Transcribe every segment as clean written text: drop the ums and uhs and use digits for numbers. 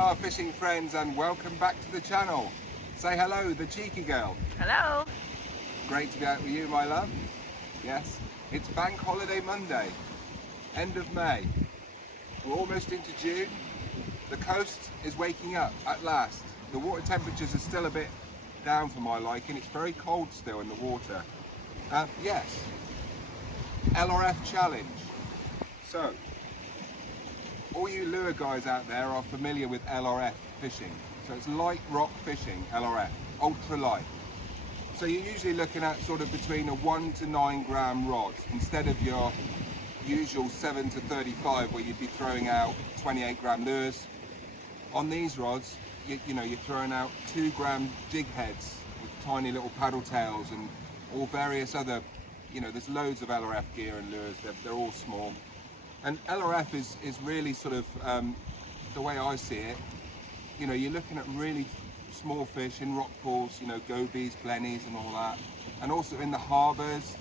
our fishing friends, and welcome back to the channel. Say hello, the cheeky girl. Hello. Great to be out with you, my love. Yes, it's Bank Holiday Monday, end of May. We're almost into June. The coast is waking up at last. The water temperatures are still a bit down for my liking. It's very cold still in the water. Yes, LRF challenge. So, all you lure guys out there are familiar with LRF fishing. So it's light rock fishing, LRF, ultra light. So you're usually looking at sort of between a 1 to 9 gram rod instead of your usual 7 to 35 where you'd be throwing out 28 gram lures. On these rods, you know, you're throwing out 2 gram jig heads with tiny little paddle tails and all various other, you know, there's loads of LRF gear and lures, they're all small. And LRF is really sort of, the way I see it, you know, you're looking at really small fish in rock pools, you know, gobies, blennies and all that. And also in the harbours,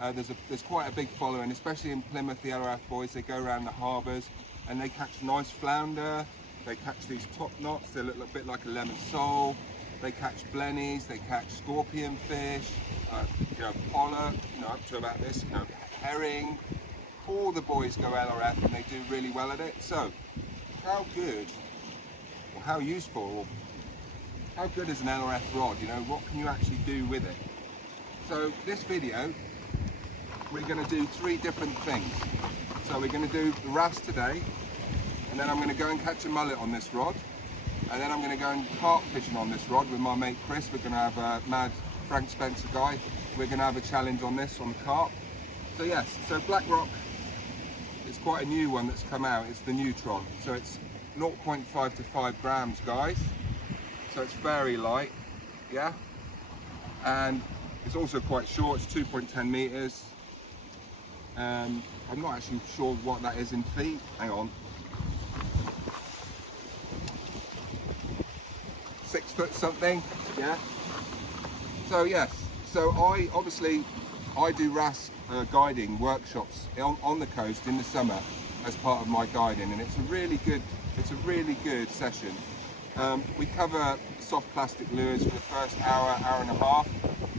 there's quite a big following, especially in Plymouth, the LRF boys, they go around the harbours and they catch nice flounder, they catch these top knots, they look a bit like a lemon sole, they catch blennies, they catch scorpion fish, you know, pollock, you know, up to about this, you know, herring. All the boys go LRF and they do really well at it. So, how good, or how useful, or how good is an LRF rod? You know, what can you actually do with it? So, this video, we're going to do 3 different things. So, we're going to do the wrasse today, and then I'm going to go and catch a mullet on this rod, and then I'm going to go and carp fishing on this rod with my mate Chris. We're going to have a mad Frank Spencer guy. We're going to have a challenge on this, on the carp. So yes, so Blackrock, it's quite a new one that's come out. It's the Neutron. So it's 0.5 to 5 grams, guys. So it's very light, yeah? And it's also quite short, it's 2.10 meters. I'm not actually sure what that is in feet. Hang on. 6 foot something, yeah? So yes, so I do wrasse guiding workshops on the coast in the summer as part of my guiding, and it's a really good session. We cover soft plastic lures for the first hour and a half,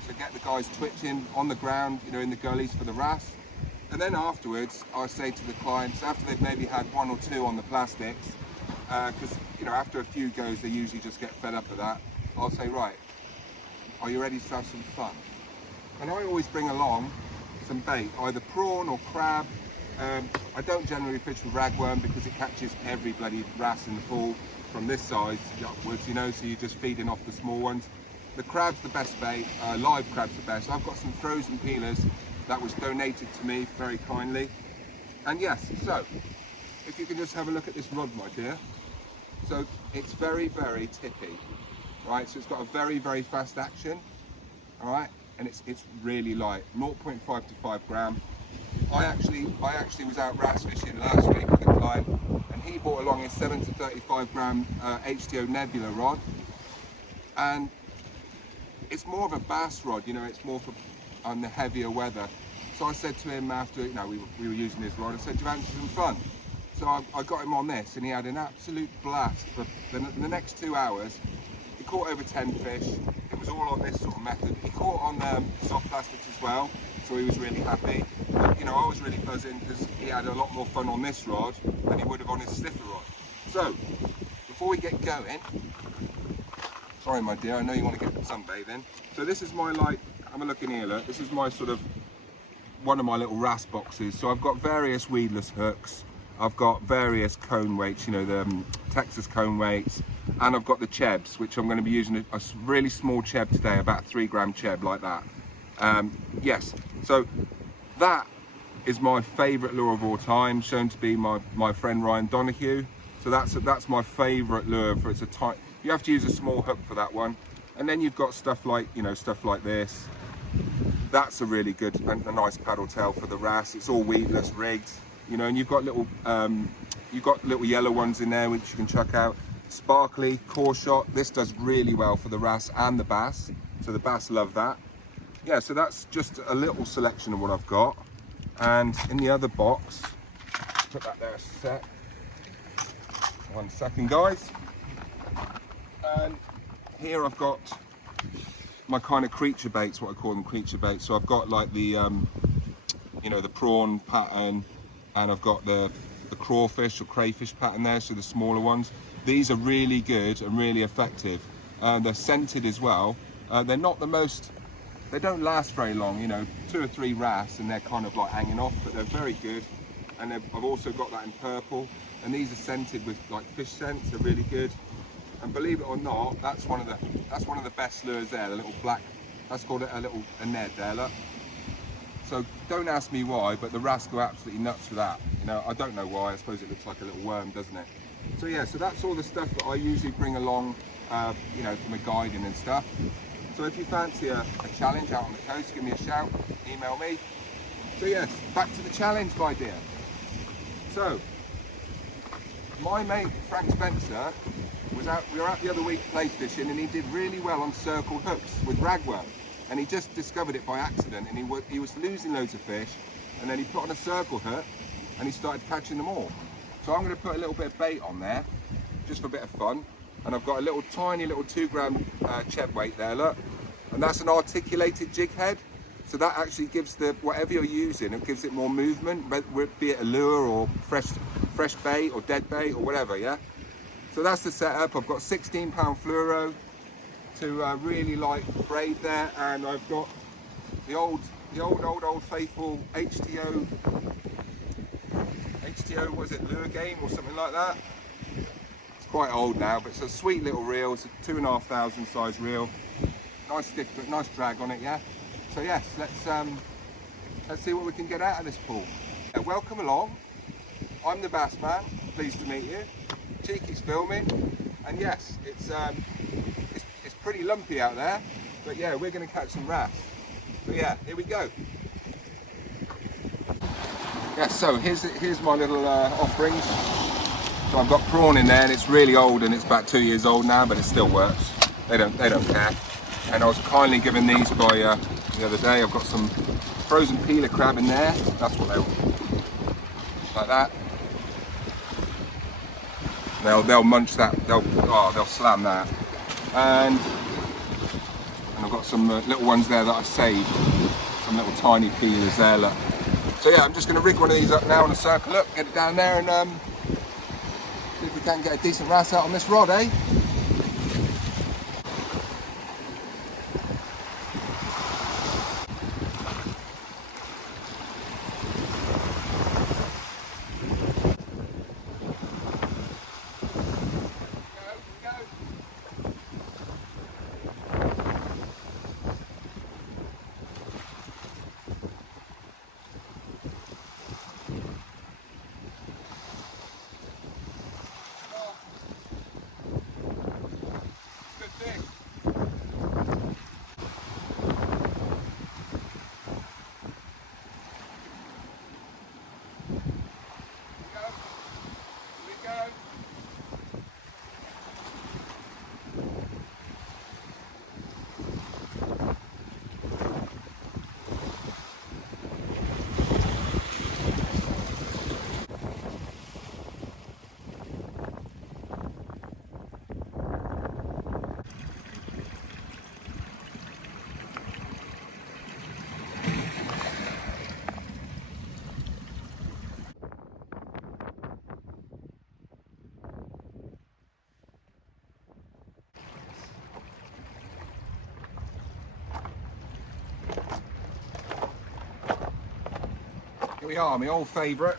so get the guys twitching on the ground, you know, in the gullies for the wrasse. And then afterwards, I say to the clients, after they've maybe had 1 or 2 on the plastics, because you know, after a few goes, they usually just get fed up with that. I'll say, right, are you ready to have some fun? And I always bring along some bait, either prawn or crab. I don't generally fish with ragworm because it catches every bloody wrasse in the pool from this size upwards, you know, so you're just feeding off the small ones. The crab's the best bait, live crab's the best. I've got some frozen peelers that was donated to me very kindly. And yes, so, if you can just have a look at this rod, my dear. So, it's very, very tippy, right? So it's got a very, very fast action, all right? And it's really light, 0.5 to 5 gram. I actually was out wrasse fishing last week with a client, and he brought along his 7 to 35 gram HTO Nebula rod, and it's more of a bass rod, you know, it's more for on the heavier weather. So I said to him after, you know, we were using his rod, I said, do you fancy some fun? So I got him on this, and he had an absolute blast. For the next 2 hours, he caught over 10 fish. It was all on this sort of method. He caught on soft plastics as well, so he was really happy. But, you know, I was really buzzing because he had a lot more fun on this rod than he would have on his stiffer rod. So, before we get going, sorry my dear, I know you want to get sunbathing. So this is my, like, have a look in here, look. This is my sort of, one of my little wrasse boxes. So I've got various weedless hooks. I've got various cone weights, you know, the Texas cone weights, and I've got the chebs, which I'm going to be using a really small cheb today, about 3 gram cheb like that. Yes, so that is my favourite lure of all time, shown to be my friend Ryan Donahue. So that's my favourite lure. For it's a tight. You have to use a small hook for that one, and then you've got stuff like, you know, stuff like this. That's a really good and a nice paddle tail for the wrasse. It's all weedless, rigged. You know, and you've got little yellow ones in there which you can chuck out. Sparkly, core shot. This does really well for the wrasse and the bass. So the bass love that. Yeah, so that's just a little selection of what I've got. And in the other box, put that there a sec. 1 second, guys. And here I've got my kind of creature baits, what I call them, creature baits. So I've got like the, you know, the prawn pattern, and I've got the crawfish or crayfish pattern there, so the smaller ones. These are really good and really effective. They're scented as well. They're not the most, they don't last very long, you know, 2 or 3 wrasse and they're kind of like hanging off, but they're very good. And I've also got that in purple, and these are scented with like fish scents. They're really good. And believe it or not, that's one of the best lures there, the little black, that's called a Ned there, look. So don't ask me why, but the wrasse go absolutely nuts for that. You know, I don't know why. I suppose it looks like a little worm, doesn't it? So yeah, so that's all the stuff that I usually bring along, you know, for my guiding and stuff. So if you fancy a challenge out on the coast, give me a shout, email me. So yes, back to the challenge, my dear. So my mate Frank Spencer was out. We were out the other week place fishing, and he did really well on circle hooks with ragworm. And he just discovered it by accident, and he was losing loads of fish, and then he put on a circle hook and he started catching them all. So I'm going to put a little bit of bait on there just for a bit of fun, and I've got a little tiny little 2 gram cheb weight there, look, and that's an articulated jig head, so that actually gives the whatever you're using, it gives it more movement, be it a lure or fresh bait or dead bait or whatever. Yeah, so that's the setup. I've got 16-pound fluoro to really like braid there, and I've got the old faithful HTO, was it lure game or something like that? It's quite old now, but it's a sweet little reel. It's a 2,500 size reel. Nice stiff, but nice drag on it, yeah. So yes, let's see what we can get out of this pool. Welcome along. I'm the Bassman. Pleased to meet you. Cheeky's filming, and yes, it's pretty lumpy out there, but yeah, we're going to catch some wrasse. So yeah, here we go. Yeah, so here's my little offerings. So I've got prawn in there, and it's really old, and it's about 2 years old now, but it still works. They don't care. And I was kindly given these by the other day. I've got some frozen peeler crab in there. That's what they'll like that. They'll munch that. They'll slam that. And I've got some little ones there that I've saved. Some little tiny peelers there. Look. So yeah, I'm just going to rig one of these up now on a circle hook, get it down there, and see if we can get a decent wrasse out on this rod, eh? Here we are, my old favourite.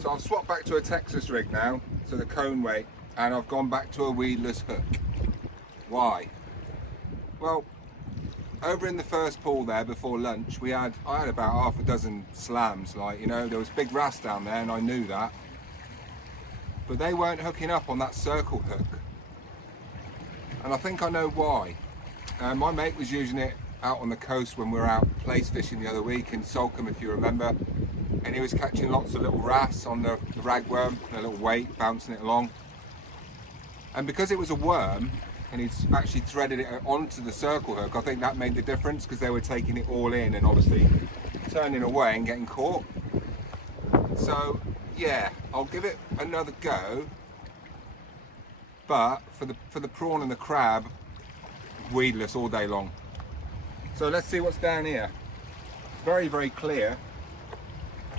So I've swapped back to a Texas rig now, to the cone weight, and I've gone back to a weedless hook. Why? Well, over in the first pool there before lunch, I had about half a dozen slams, like, you know, there was big wrasse down there and I knew that. But they weren't hooking up on that circle hook. And I think I know why. My mate was using it out on the coast when we were out place fishing the other week in Salcombe, if you remember, and he was catching lots of little wrasse on the ragworm, a little weight, bouncing it along. And because it was a worm and he'd actually threaded it onto the circle hook, I think that made the difference, because they were taking it all in and obviously turning away and getting caught. So yeah, I'll give it another go. but for the prawn and the crab, weedless all day long. So let's see what's down here. Very, very clear.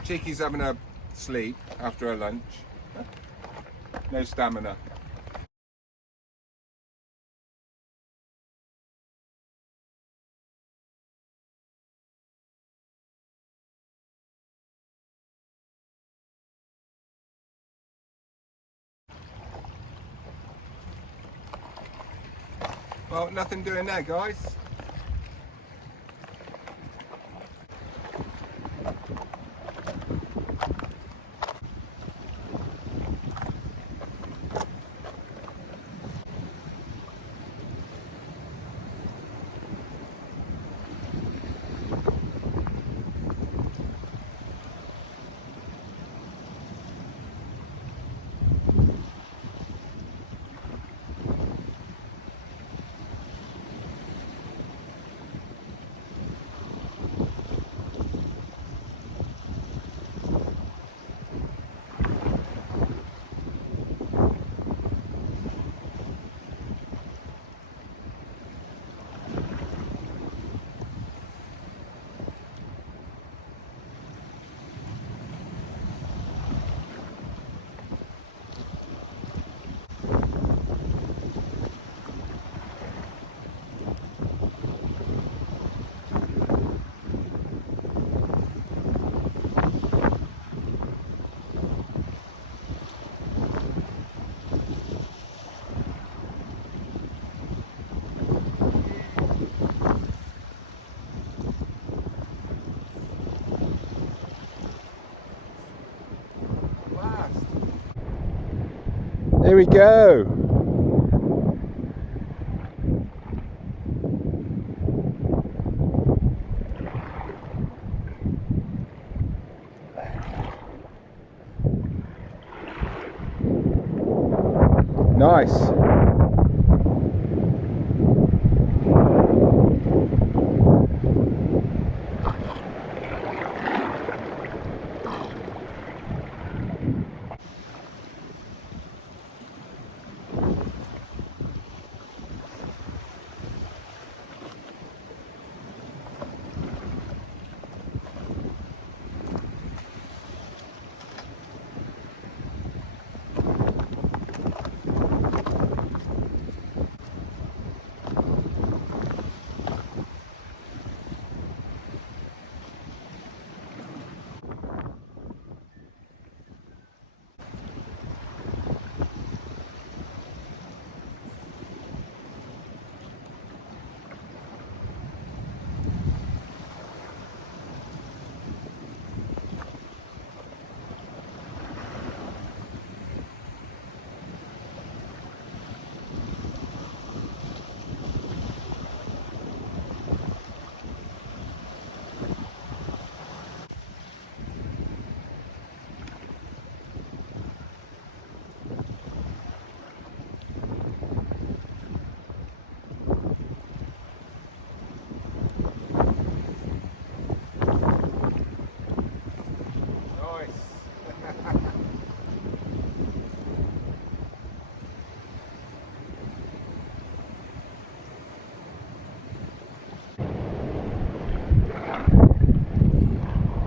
Cheeky's having a sleep after her lunch. No stamina. Well, nothing doing there, guys. Here we go. Nice.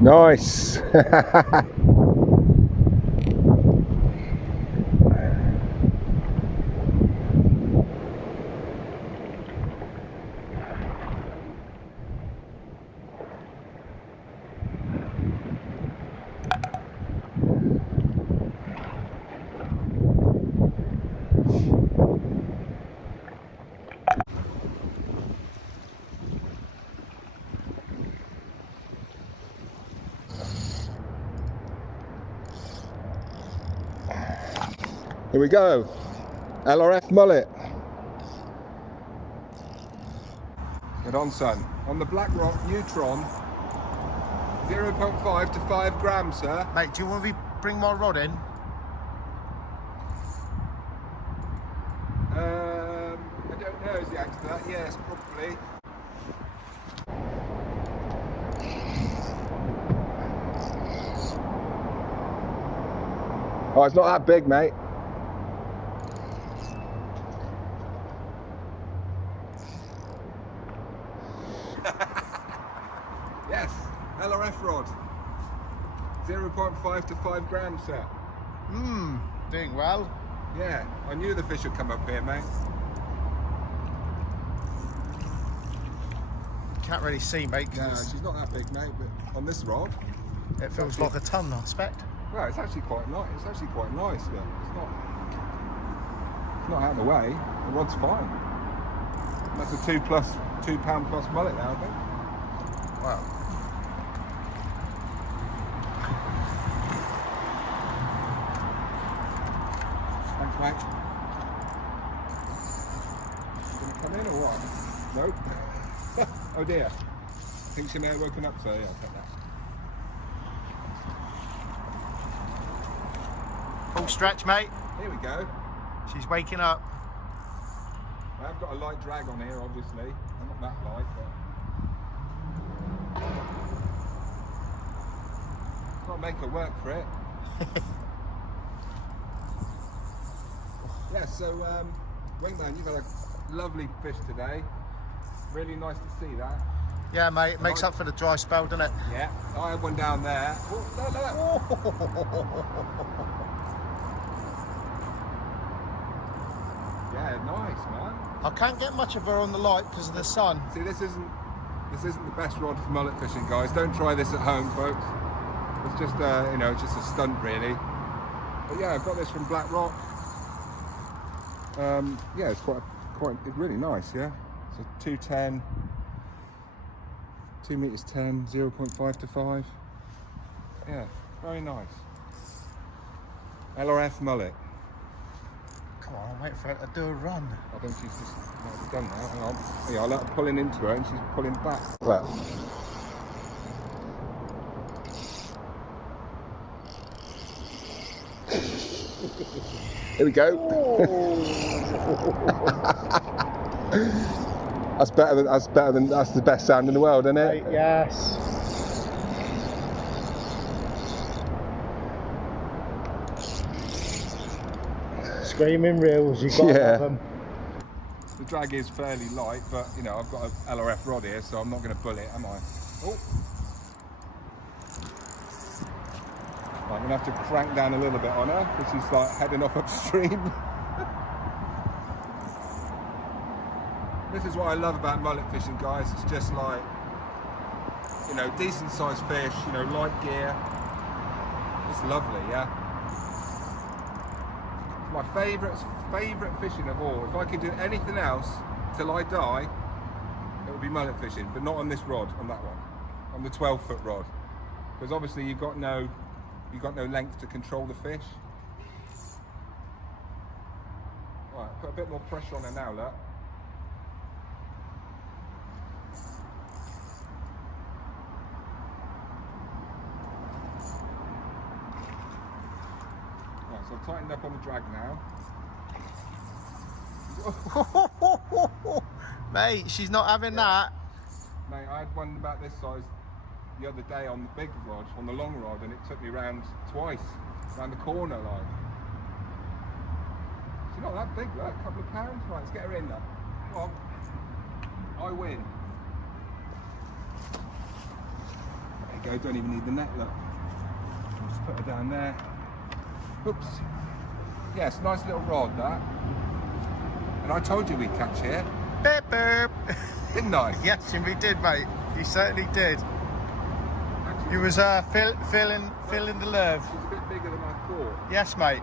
Nice. Here we go, LRF mullet. Get on, son. On the Blackrock Neutron, 0.5 to 5 grams, sir. Mate, do you want me to bring my rod in? I don't know, is the answer to that? Yes, probably. Oh, it's not that big, mate. LRF rod. 0.5 to 5 gram set. Doing well. Yeah, I knew the fish would come up here, mate. Can't really see, mate. No, she's not that big, mate, but on this rod, It feels like a ton, I expect. well, it's actually quite nice. It's actually quite nice, look. It's not out of the way. The rod's fine. And that's a 2 pound plus mullet now, I think. Wow. Thanks, mate. Gonna come in or what? Nope. Oh dear. I think she may have woken up, so yeah, I'll take that. Full stretch, mate. Here we go. She's waking up. I have got a light drag on here, obviously. I'm not that light, but got to make her work for it. Yeah, so Wingman, you've had a lovely fish today. Really nice to see that. Yeah, mate. It makes up for the dry spell, doesn't it? Yeah, I had one down there. Oh, look. Yeah, nice, man. I can't get much of her on the light because of the sun. See, this isn't the best rod for mullet fishing, guys. Don't try this at home, folks. It's just you know, just a stunt, really. But yeah, I've got this from Blackrock. Yeah, it's it's really nice. Yeah, it's a 210, 2 meters 10, 0.5 to 5. Yeah, very nice. LRF mullet. Come on, I'll wait for her to do a run. I think she's just done now. Hang on. Yeah, I let her pulling into her and she's pulling back. Well. Here we go. That's the best sound in the world, isn't it? Yes. Screaming reels, you got to have them. The drag is fairly light, but you know, I've got an LRF rod here, so I'm not going to bull it, am I? Oh. I'm going to have to crank down a little bit on her because she's like heading off upstream. This is what I love about mullet fishing, guys. It's just like, you know, decent sized fish, you know, light gear. It's lovely, yeah. It's my favourite fishing of all. If I could do anything else till I die, it would be mullet fishing, but not on this rod, on that one, on the 12-foot rod, because obviously you've got no length to control the fish. Right, put a bit more pressure on her now, look. Right, so I've tightened up on the drag now. Mate, she's not having that. Mate, I had one about this size the other day on the big rod, on the long rod, and it took me round twice, round the corner, like. She's not that big, look, a couple of pounds. Right, let's get her in, look. Come on. I win. There you go, don't even need the net, look. Just put her down there. Oops. Yeah, it's a nice little rod, that. And I told you we'd catch here. Beep, beep. Didn't I? Yes, we did, mate. You certainly did. You was feeling the love. She's a bit bigger than I thought. Yes, mate.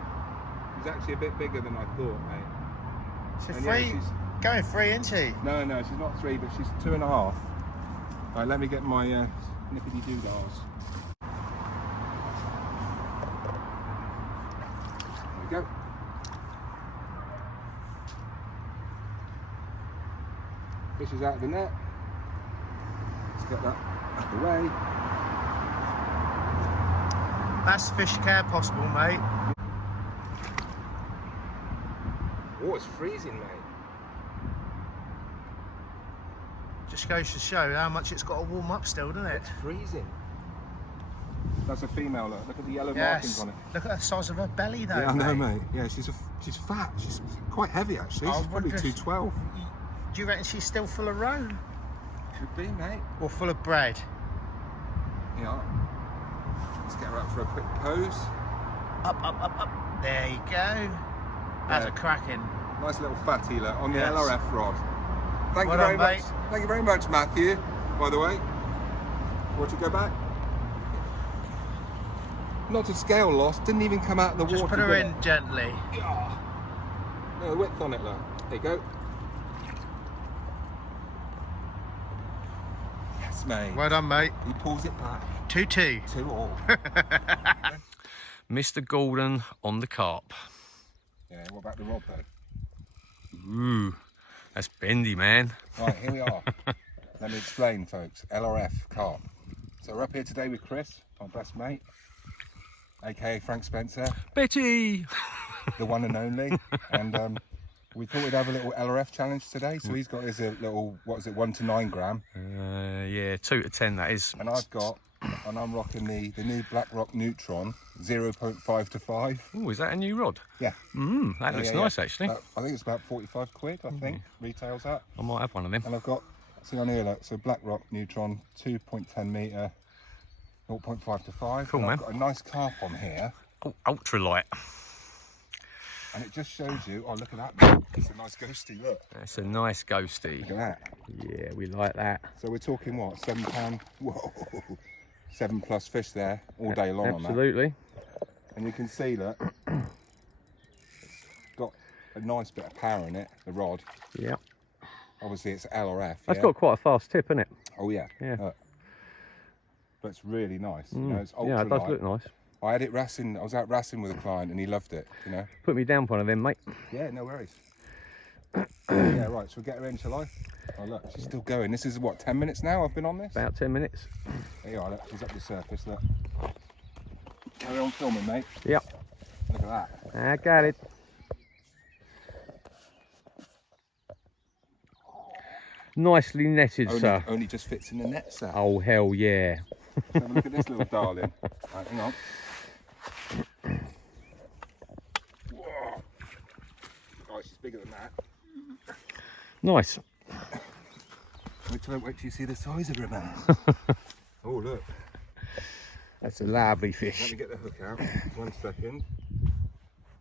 She's actually a bit bigger than I thought, mate. She's And three, yeah, going 3, isn't she? No, she's not 3, but she's 2.5. Right, let me get my nippity doodahs. There we go. Fish is out of the net. Let's get that out of the way. Best fish care possible, mate. Oh, it's freezing, mate. Just goes to show how much it's got to warm up still, doesn't it? It's freezing. That's a female, look. Look at the yellow markings on it. Look at the size of her belly, though. Yeah, I know, mate. Yeah, she's fat. She's quite heavy, actually. She's probably 212. Do you reckon she's still full of roe? Could be, mate. Or full of bread? Yeah. Let's get her up for a quick pose. Up, up, up, up. There you go. That's a cracking. Nice little fatty look on the Yes. LRF rod. Thank Well you very done, much. mate. Thank you very much, Matthew. By the way, want to go back? Not a scale loss. Didn't even come out of the Just water. put her did in it? gently. Yeah. No, the width on it, look. There you go. Yes, mate. Well done, mate. He pulls it back. 2-2. 2-all. Mr. Gordon on the carp. Yeah, what about the rod though? Ooh, that's bendy, man. Right, here we are. Let me explain, folks. LRF Carp. So we're up here today with Chris, my best mate, aka Frank Spencer, Betty! the one and only. And we thought we'd have a little LRF challenge today. So he's got his little, what is it, 1 to 9 gram. Yeah, 2 to 10 that is. And I'm rocking the new Blackrock Neutron, 0.5 to 5. Oh, is that a new rod? Yeah. That looks nice actually. I think it's about 45 quid, I think, retails at. I might have one of them. And I've got, see on here, look, so Blackrock Neutron, 2.10 metre, 0.5 to 5. Cool, and man. I've got a nice carp on here. Oh, ultralight. And it just shows you, oh, look at that, man. It's a nice ghosty, look. That's a nice ghosty. Look at that. Yeah, we like that. So we're talking, what, £7? Whoa. 7 plus fish there, all day long on that. Absolutely. And you can see that it's got a nice bit of power in it, the rod. Yeah. Obviously it's LRF. That's yeah? got quite a fast tip, isn't it? Oh yeah. Yeah. But it's really nice. You know, it's ultra Yeah, it does light. look nice. I had it racing. I was out racing with a client and he loved it. You know. Put me down for one of them, mate. Yeah, no worries. Yeah, right. So we'll get her in, shall I? Oh look, she's still going. This is what, 10 minutes now? I've been on this. About 10 minutes. There you are. Look, she's up the surface. Look. Carry on filming, mate. Yep. Look at that. I got it. Nicely netted, sir. Only just fits in the net, sir. Oh, hell yeah. Let's have a look at this little darling. Right, hang on. Whoa. Oh, she's bigger than that. Nice. Wait till you see the size of her, man. Oh, look. That's a lovely Let fish. me get the hook out. 1 second.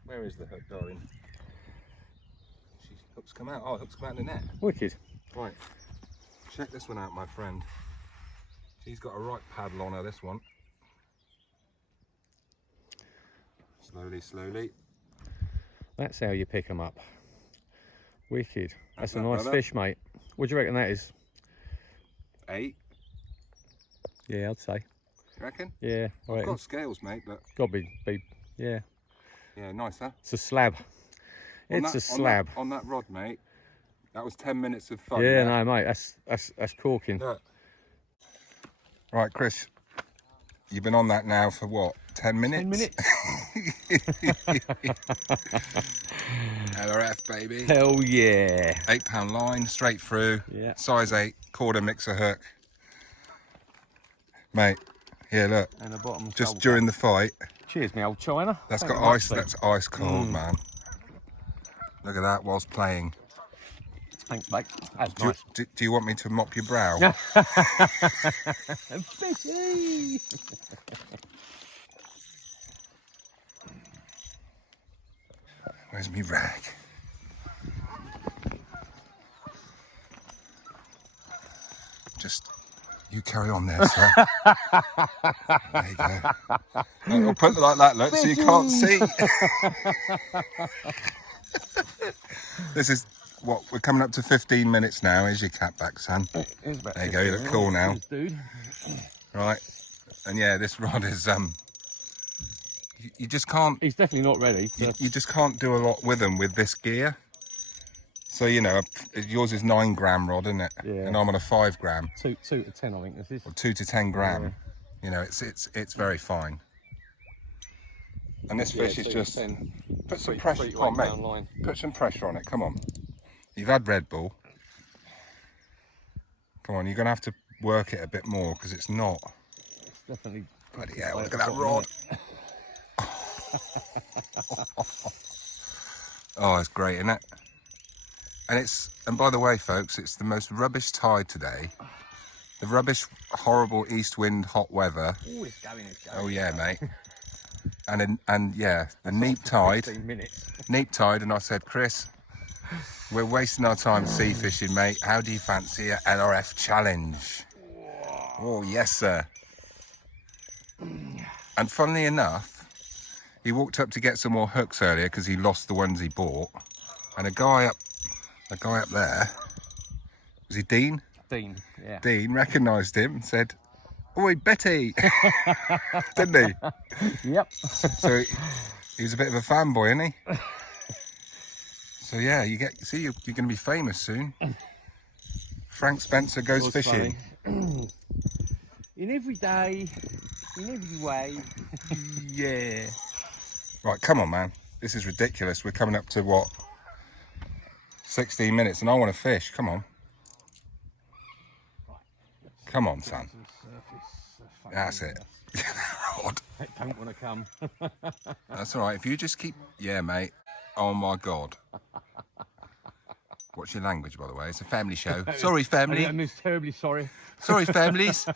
Where is the hook, darling? Hook's come out. Oh, hook's come out in the net. Wicked. Right. Check this one out, my friend. She's got a right paddle on her, this one. Slowly, slowly. That's how you pick them up. Wicked. That's a that, nice brother. fish, mate. What do you reckon that is? 8, Yeah, I'd say. you reckon? Yeah, I I've reckon. got scales, mate, but Got to be, yeah. yeah, nice, huh? It's a slab. On It's that- a slab. On that rod, mate. That was 10 minutes of fun. Yeah, no, mate, that's corking. Look. Right, Chris, you've been on that now for what, 10 minutes? 10 minutes. LRF, baby. Hell yeah. £8 line, straight through. Yeah. Size 8, quarter mixer hook. Mate, here, look. And the bottom. Just during the fight, Cheers, me old China. that's Thank got you much, ice. mate. That's ice cold, man. Look at that whilst playing. Thanks, mate. That's Do, nice. do you want me to mop your brow? Fishy. Where's me rag? Just you carry on there, sir. There you go. I'll put it like that, look, so you can't see. This is what we're coming up to 15 minutes now. Here's your cat back, son. There you go. You look cool now, Dude. right? And yeah, this rod is you just can't. He's definitely not ready. You just can't do a lot with them with this gear. So you know, yours is 9 gram rod, isn't it? Yeah. And I'm on a 5 gram, 2 to 10, I think this is. or 2 to 10 gram. You know, it's very fine. And this fish is just put some pressure. Come on, mate. Put some pressure on it. Come on. You've had Red Bull. Come on, you're gonna have to work it a bit more because it's not. It's definitely. Bloody hell! Look at that rod. Oh, it's great, isn't it? And by the way, folks, it's the most rubbish tide today The rubbish, horrible east wind, hot weather. Oh, it's going, it's going. Oh yeah, mate. And yeah, the neap tide. 15 minutes. Neap tide, and I said, Chris, we're wasting our time sea fishing, mate. How do you fancy a LRF challenge? Oh yes, sir. And funnily enough, he walked up to get some more hooks earlier because he lost the ones he bought. And a guy up there, was he Dean? Dean, yeah. Dean recognised him and said, "Oi, Betty," didn't he? Yep. So he was a bit of a fanboy, isn't he? So yeah, you're going to be famous soon. Frank Spencer goes fishing. In every day, in every way. Yeah. Right, come on, man. This is ridiculous. We're coming up to what? 16 minutes, and I want to fish. Come on. Come on, son. That's it. Rod. I don't want to come. That's all right. If you just keep... Yeah, mate. Oh, my God. What's your language, by the way? It's a family show. Sorry, family. I'm terribly sorry. Sorry, families.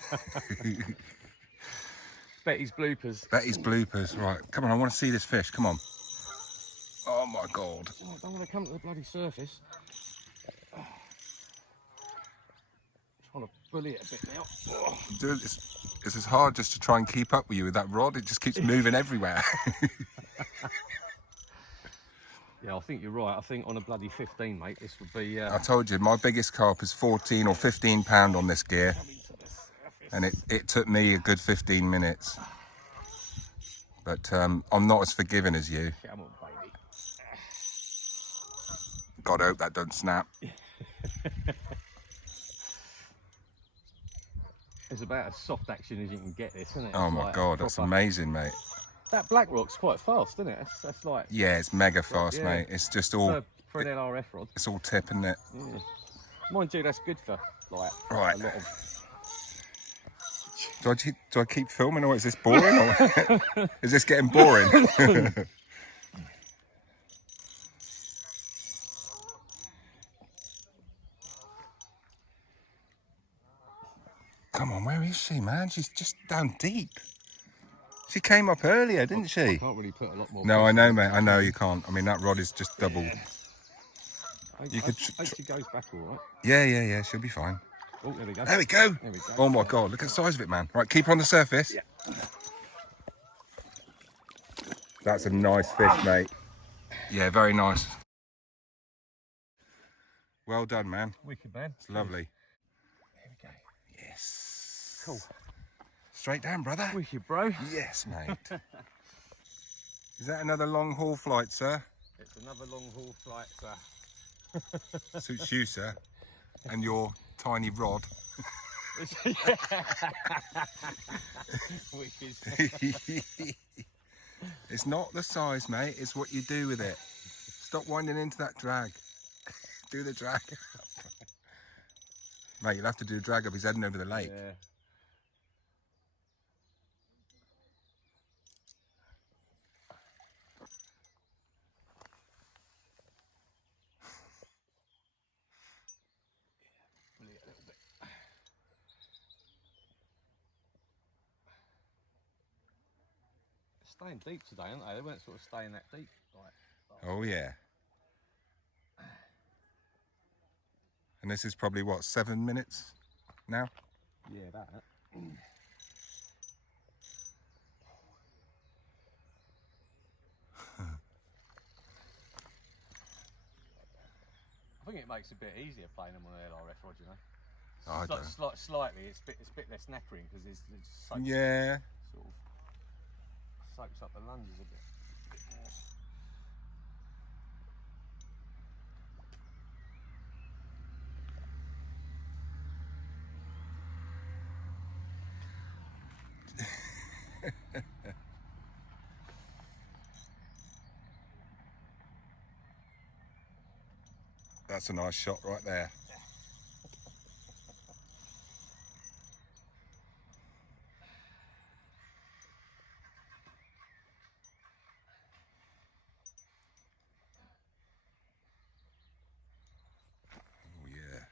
Betty's bloopers. Betty's bloopers. Right, come on. I want to see this fish. Come on. Oh, my God. Oh, I don't want to come to the bloody surface. Trying to bully it a bit now. Oh. Dude, it's as hard just to try and keep up with you with that rod. It just keeps moving everywhere. Yeah, I think you're right. I think on a bloody 15, mate, this would be... I told you, my biggest carp is 14 or 15 pound on this gear. And it took me a good 15 minutes. But I'm not as forgiving as you. Come on, baby. God, I hope that don't snap. It's about as soft action as you can get this, isn't it? Oh It's my like God, that's amazing, mate. That Blackrock's quite fast, isn't it? That's like... Yeah, it's mega fast, yeah. mate. It's just all... For an LRF rod. It's all tip, isn't it? Yeah. Mind you, that's good for, like, Right. a lot of... Do I keep filming, or is this boring? Or is this getting boring? Come on, where is she, man? She's just down deep. She came up earlier, didn't she? I can't really put a lot more... No, I know, mate. I know you can't. I mean, that rod is just doubled. Yeah. You could... I hope she goes back all right. Yeah, she'll be fine. Oh, there we go. There we go. There we go. Oh my God, look at the size of it, man. Right, keep her on the surface. Yeah. That's a nice fish, mate. Yeah, very nice. Well done, man. Wicked, man. It's lovely. There we go. Yes. Cool. Straight down, brother. Wicked, bro. Yes, mate. Is that another long haul flight, sir? It's another long haul flight, sir. Suits you, sir. And your tiny rod. Wicked. It's not the size, mate. It's what you do with it. Stop winding into that drag. Do the drag. Mate, you'll have to do the drag up. He's heading over the lake. Yeah. Bully it a little bit. Staying deep today, aren't they? They weren't sort of staying that deep. Oh, yeah. And this is probably, what, 7 minutes now? Yeah, that. I think it makes it a bit easier playing them on an LRF rod, you know. I don't. Slightly, it's a bit less knackering because it's soaks, Yeah. sort of soaks up the lunges a bit more. That's a nice shot right there. Oh, yeah.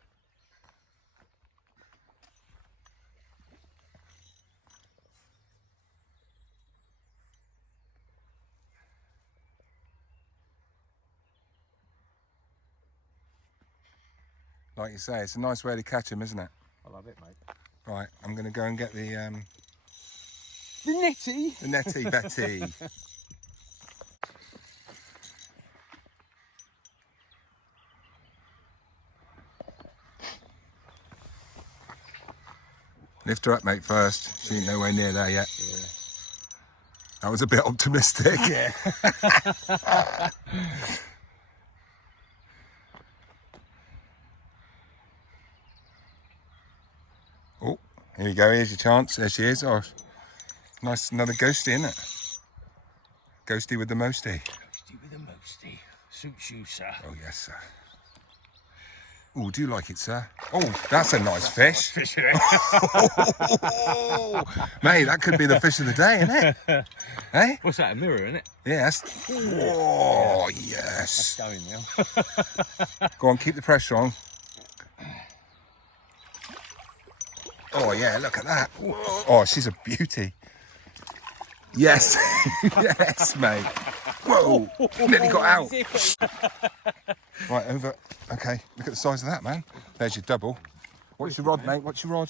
Like you say, it's a nice way to catch them, isn't it? I love it, mate. Right, I'm going to go and get the netty. The netty Betty. Lift her up, mate, first. She ain't nowhere near there yet. Yeah. That was a bit optimistic. Yeah. Oh, here you go. Here's your chance. There she is. Oh, nice, another ghosty, isn't it? Ghosty with the mosty. Ghosty with a mosty. Suits you, sir. Oh, yes, sir. Oh, do you like it, sir? Oh, that's a nice fish. Fish, isn't it? Oh, mate, that could be the fish of the day, isn't it? Hey? What's that, a mirror, isn't it? Yes. Oh, yes. Going now. Go on, keep the pressure on. Oh, yeah, look at that. Oh, she's a beauty. Yes. Yes, mate. Whoa, nearly got out. Right, over. Okay, look at the size of that, man. There's your double. What's your rod, mate? What's your rod?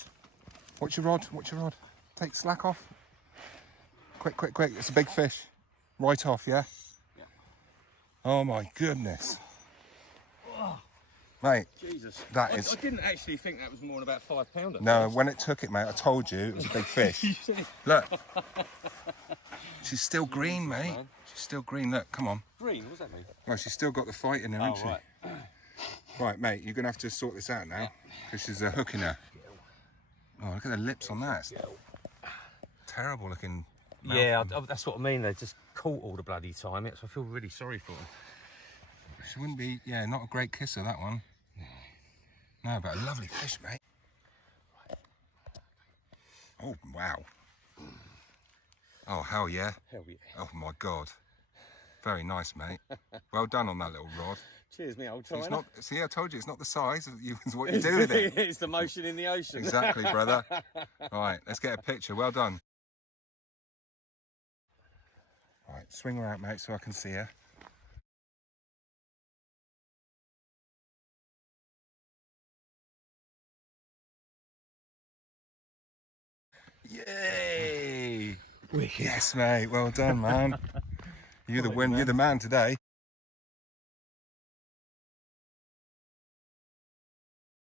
What's your rod? What's your rod? Take slack off. Quick, quick, quick. It's a big fish. Right off, yeah? Oh, my goodness. Mate, Jesus. that is... I didn't actually think that was more than about £5. No, when it took it, mate, I told you it was a big fish. Look. She's still green, mate. She's still green. Look, come on. Green, what does that mean? Well, she's still got the fight in her, hasn't she? Right. Right, mate, you're going to have to sort this out now. Because she's a hook in her. Oh, look at the lips on that. It's terrible looking. Yeah, that's what I mean. They're just caught all the bloody time. So I feel really sorry for them. She wouldn't be, yeah, not a great kisser, that one. No, but a lovely fish, mate. Oh, wow. Oh, hell yeah. Hell yeah. Oh, my God. Very nice, mate. Well done on that little rod. Cheers, me old It's timer. not, see, I told you, it's not the size, it's what you do with it. It's the motion in the ocean. Exactly, brother. All right, let's get a picture. Well done. All right, swing her out, mate, so I can see her. Yay! Wicked. Yes, mate. Well done, man. You're the win. You're the man today.